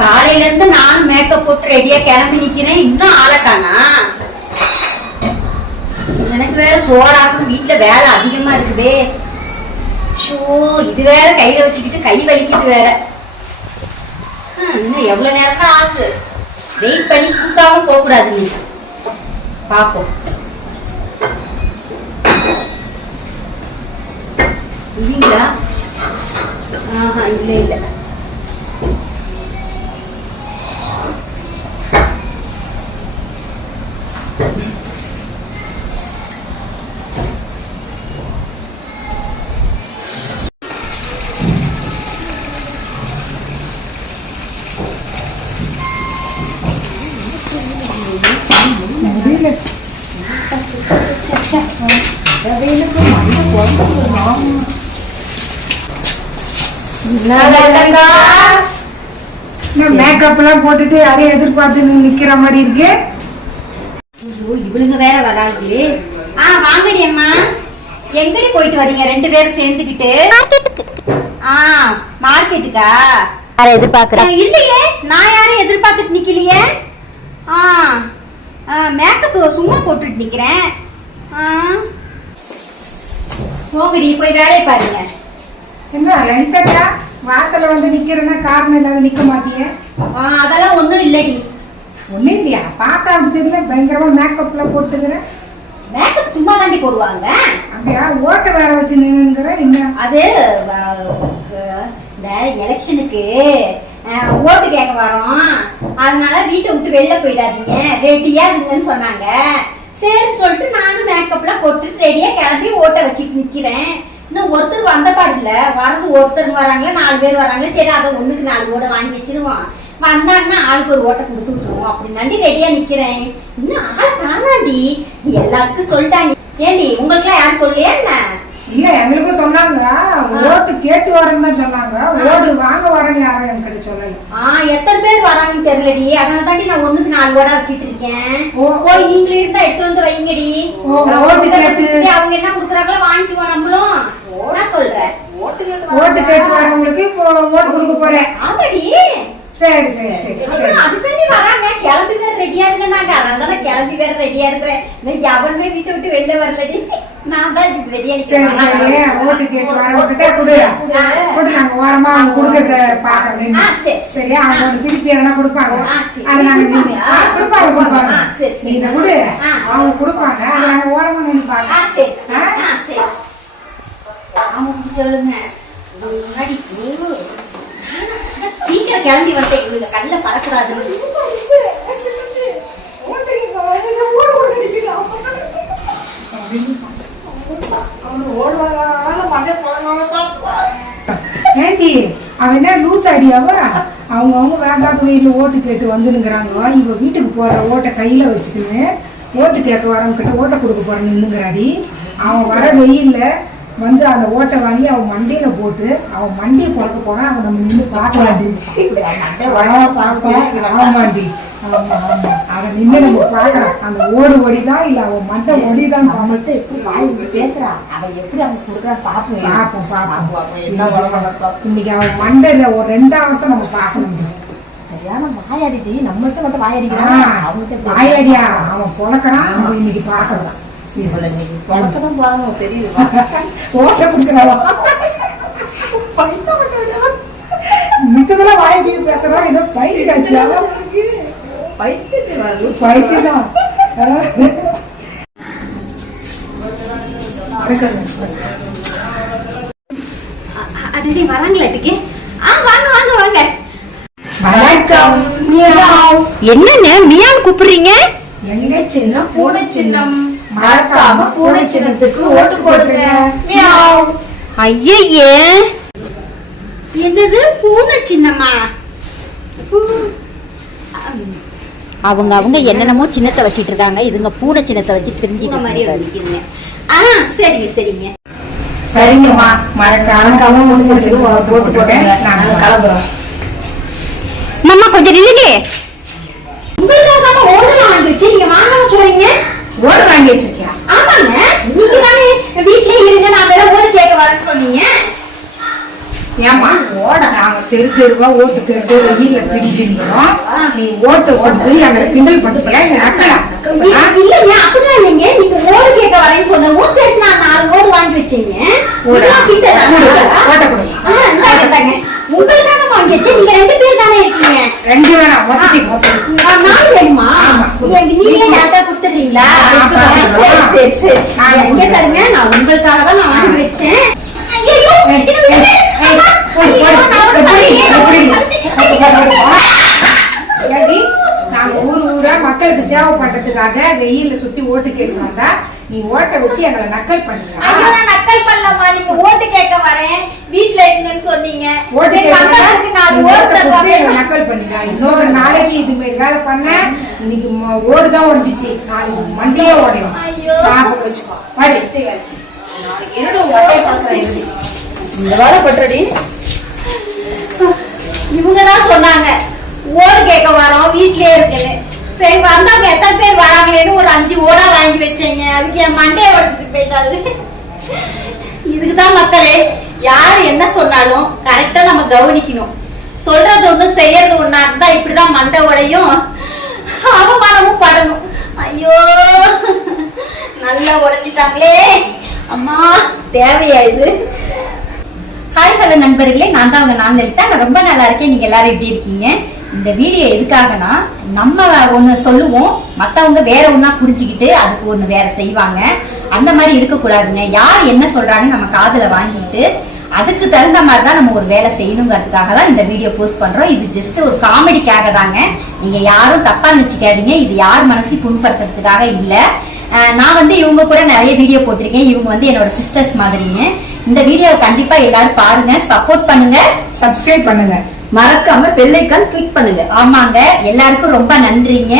காலையில இருந்து நானும் மேக்கப் போட்டு ரெடியா கிளம்பி நிக்கிறேன், இன்னும் ஆளை காணா. எனக்கு வேற சோறாக்கும் வீட்டுல வேலை அதிகமா இருக்குதே. ஷோ, இது வேற கையில வச்சுக்கிட்டு கை வலிக்குது வேற. இன்னும் எவ்வளவு நேரம் தான் ஆகுது. வெயிட் பண்ணி கூட்டாம போக கூடாதுங்க. பாப்போம். இல்லைங்களா? ஆஹா, இல்ல இல்ல. மேக்கப் எல்லாம் போட்டுட்டு யாரையும் எதிர்பார்த்து நிக்கிற மாதிரி இருக்கு. இவளுங்க வேற வராங்களே. வாங்கடி அம்மா. எங்கடி போயிட்டு வரீங்க ரெண்டு பேரும் சேர்ந்துக்கிட்டு? மார்க்கெட்டுக்கா? யாரை எதிர்பார்க்கறேன்? இல்லையே, நான் யாரையும் எதிர்பார்த்துட்டு நிக்கலையே. மேக்கப் சும்மா போட்டுட்டு நிக்கிறேன். போங்கடி, போய் வேலையை பாருங்க. என்ன லலிதா வாசல்ல வந்து நிக்கிறேன்னா காரணம் இல்லாத நிக்க மாட்டீங்க? அதெல்லாம் ஒண்ணும் இல்லடி. ஒண்ணும் இல்லையா? பார்த்தா அப்படி தெரியல, பயங்கரமா மேக்கப் எல்லாம் போட்டுக்கிறேன். மேக்கப் சும்மா தாண்டி போடுவாங்க. அப்படியா? ஓட்ட வேற வச்சு நின்னுங்கிற என்ன? அது இந்த எலெக்ஷனுக்கு ஓட்டு கேட்க வரோம், அதனால வீட்டை விட்டு வெளில போயிடாதீங்க, ரெடியா இருங்கன்னு சொன்னாங்க. சரின்னு சொல்லிட்டு நானும் மேக்கப்லாம் போட்டுட்டு ரெடியா கிளம்பி ஓட்டை வச்சுட்டு நிக்கிறேன். இன்னும் ஒருத்தர் வந்த பாடல, வரது ஒருத்தர் வராங்களா 4 பேர் வராங்களா, சரி அதை ஒண்ணுக்கு 4 ஓட வாங்கி வச்சிருவோம், வந்தாங்கன்னா ஆளுக்கு ஒரு ஓட்டை கொடுத்து விட்டுருவோம் அப்படின்னு ரெடியா நிக்கிறேன். இன்னும் ஆள் காணாண்டி. எல்லாருக்கும் சொல்லிட்டாங்க. ஏண்டி உங்களுக்கு எல்லாம் யாரும் சொல்லியா என்ன? இல்ல, எங்களுக்கும் சொன்னாங்க ஓட்டு கேட்டு வரேன்னு தான் சொன்னாங்க. ஓடு வாங்க வரேன்னு யாரும் என்கிட்ட சொல்லல. எத்தனை பேர் வராங்கன்னு தெரியலடி, அதனால தாண்டி நான் ஒண்ணுக்கு 4 ஓட வச்சிட்டு இருக்கேன். போய் நீங்களும் இருந்தா எடுத்து வந்து வைங்கடி. ஓட்டு கேட்டு அவங்க என்ன குடுக்குறாங்களோ வாங்கிக்குவோம் நம்மளும். நான் சொல்றேன், ஓட்டு கேட்டு வரவங்களுக்கு இப்போ ஓட்டு கொடுக்க போறேன். ஆமாடி. சரி சரி சரி சரி. அதுதாண்டி வராங்க, கிளம்பி வேற ரெடியா இருக்குன்னாங்க. அதனால கிளம்பி வேற ரெடியா இருக்கிறேன். எவனுமே வீட்டை விட்டு வெளில வரலடி, நான் தான் இதுக்கு ரெடியா நிக்கிறேன். சரி சரி, ஓட்டு கேட்டு வரவங்கிட்ட கொடு. நாங்க ஓரமா அவங்க கொடுக்கறத பாக்குறோம். சரியா? அவங்க திருப்பி எதனா கொடுப்பாங்க, அதை நாங்க கொடுப்பாங்க. நீங்க கொடு, அவங்க கொடுப்பாங்க, அதை நாங்க ஓரமா நின்று பாக்க. ஆமா, சொல்லுங்க. முன்னாடி சீக்கிரம் கிளம்பி வந்தேன், இவங்க கண்ணில் படக்கூடாதுன்னு. ஏண்டி அவன் என்ன லூஸ் ஐடியாவா? அவங்க வேண்டாத வெயில ஓட்டு கேட்டு வந்துனுங்கிறாங்க. இவ வீட்டுக்கு போற ஓட்டை கையில வச்சுக்கின்னு ஓட்டு கேட்க வரவங்க கிட்ட ஓட்டை கொடுக்க போறேன்னு நின்னுங்கிறாடி. அவன் வர வெயில்ல வந்து அந்த ஓட்டை வாங்கி அவன் மண்டையில போட்டு அவன் மண்டியை பழக்க போனா அவன் நம்ம நின்று பார்க்கலாண்டி. ஆமாண்டி, ஆமா ஆமா, அதை நின்று நம்ம பார்க்கலாம். அந்த ஓடு ஒடிதான் இல்ல அவன் மண்டை ஒடிதான் பேசுறா. அவன் எப்படி அவங்க கொடுக்குறான் பார்ப்போம். இன்னைக்கு அவன் மண்டையில ஒரு 2ஆவத்தை நம்ம பார்க்கணும். சரியான வாயாடிச்சு. நம்மகிட்ட மட்டும் வாயாடிக்கிறான், அவங்ககிட்ட வாயாடியா அவன் பொழக்கிறான். அவன் இன்னைக்கு பார்க்கலாம். பழக்கதான் போறாங்க தெரியுது. ஓட்ட கொடுக்குறாவா? மித்ததெல்லாம் வாய்ப்பு பேசுறான். ஏதோ பைத்தியாச்சா? பைத்தியம். அதுடி வராங்களாட்டுக்கு. வாங்க வாங்க வாங்க. வணக்கம். என்னங்க மியான் கூப்பிடுறீங்க? எங்க சின்னம் பூனை சின்னம், மறக்காம பூனை சின்னத்துக்கு ஓட்டு போடுங்க. ஐயே, என்னது பூனை சின்னமா? அவங்க என்னென்னமோ சின்னத்தை வச்சிட்டு இருக்காங்க, இதுங்க பூனை சின்னத்தை வச்சு தெரிஞ்சுக்க மாதிரி வந்துக்கிறீங்க. சரிங்க சரிங்க சரிங்கம்மா, மறக்காம ஓட்டு போடுங்க. நாங்க கிளம்புறோம். மாமா கொஞ்சம் நில்லுங்க. உங்களுக்காக ஓடலாம் வாங்கிடுச்சு, நீங்க வாங்க போறீங்க. ஓடு வாங்கி வச்சிருக்கியா? ஆமாங்க, நீங்க தானே வீட்லயே இருங்க, நான் வேற ஓடு கேட்க வரேன்னு சொன்னீங்க. ஏமா ஓட நாங்க தெரு தெருவா ஓட்டு கேட்டு வெயில திரிஞ்சுக்கிறோம். நீ ஓட்டு கொடுத்து எங்களை கிண்டல் பண்றியா? இல்லைங்க அப்படிதான் இல்லைங்க. நீங்க ஓடு கேட்க வரேன்னு சொன்னவும் சரி நான் 4 ஓடு வாங்கி வச்சேங்க. உங்களுக்காக வாங்கி வச்சேன். நீங்க 2 பேர் தானே இருக்கீங்க. 2 வேணா மொத்தத்தி 4 வேணுமா? நீங்களே யாருக்கா கொடுத்துறீங்களா? சரி சரி எங்க தருங்க. நான் உங்களுக்காக தான் நான் வாங்கி வச்சேன். நாங்க ஊர் ஊரா மக்களுக்கு சேவை பண்றதுக்காக வெயில்ல சுத்தி ஓட்டு கேட்டு வந்தா நீ ஓட்டை வச்சு எங்களை நக்கல் பண்ணீங்க. நான் நக்கல் பண்ணலாமா? நீங்க ஓட்டு கேட்க வரேன் வீட்டுல இருங்கன்னு சொன்னீங்க. ஓட்டு நக்கல் பண்ணீங்க. இன்னொரு நாளைக்கு இது மாதிரி வேலை பண்ண இன்னைக்கு ஓடுதான் உடைஞ்சிச்சு. நாளைக்கு மண்டியே ஓடையும். வச்சுக்கோ இந்த வேலை பண்றடி. இவங்கதான் சொன்னாங்க ஓடு கேட்க வரோம் வீட்லயே இருக்குன்னு. சரி வந்தவங்க எத்தனை பேர் வராங்களேன்னு ஒரு 5 ஓடா வாங்கி வச்சேங்க. அதுக்கு என் மண்டையை உடைச்சிட்டு போயிட்டாரு. இதுக்குதான் மக்களே யாரு என்ன சொன்னாலும் கரெக்டா நம்ம கவனிக்கணும். சொல்றது ஒண்ணு செய்யறது ஒண்ணா இருந்தா இப்படிதான் மண்டை உடையும் அவமானமும் படணும். ஐயோ நல்லா உடைச்சிட்டாங்களே அம்மா. தேவையா இது? ஹாய் ஹலோ நண்பர்களே, நான் தான் உங்க லலிதா. நான் ரொம்ப நல்லா இருக்கேன். நீங்க எல்லாரும் எப்படி இருக்கீங்க? இந்த வீடியோ எதுக்காகனா நம்ம ஒண்ணு சொல்லுவோம், மத்தவங்க வேற ஒண்ணா புரிஞ்சுக்கிட்டு அதுக்கு ஒண்ணு வேற செய்வாங்க. அந்த மாதிரி இருக்கக்கூடாதுங்க. யார் என்ன சொல்றாங்க நம்ம காதுல வாங்கிட்டு அதுக்கு தகுந்த மாதிரி தான் நம்ம ஒரு வேலை செய்யணுங்கிறதுக்காக தான் இந்த வீடியோ போஸ்ட் பண்றோம். இது ஜஸ்ட் ஒரு காமெடிக்காக தாங்க. நீங்க யாரும் தப்பா நினைச்சுக்காதீங்க. இது யார் மனசையும் புண்படுத்துறதுக்காக இல்ல. நான் இவங்க கூட நிறைய வீடியோ போட்டிருக்கேன். இவங்க என்னோட சிஸ்டர்ஸ் மாதிரிங்க. இந்த வீடியோவை கண்டிப்பா எல்லாரும் பாருங்க, சப்போர்ட் பண்ணுங்க, சப்ஸ்கிரைப் பண்ணுங்க, மறக்காம பெல் ஐகான் கிளிக் பண்ணுங்க. ஆமாங்க, எல்லாருக்கும் ரொம்ப நன்றிங்க.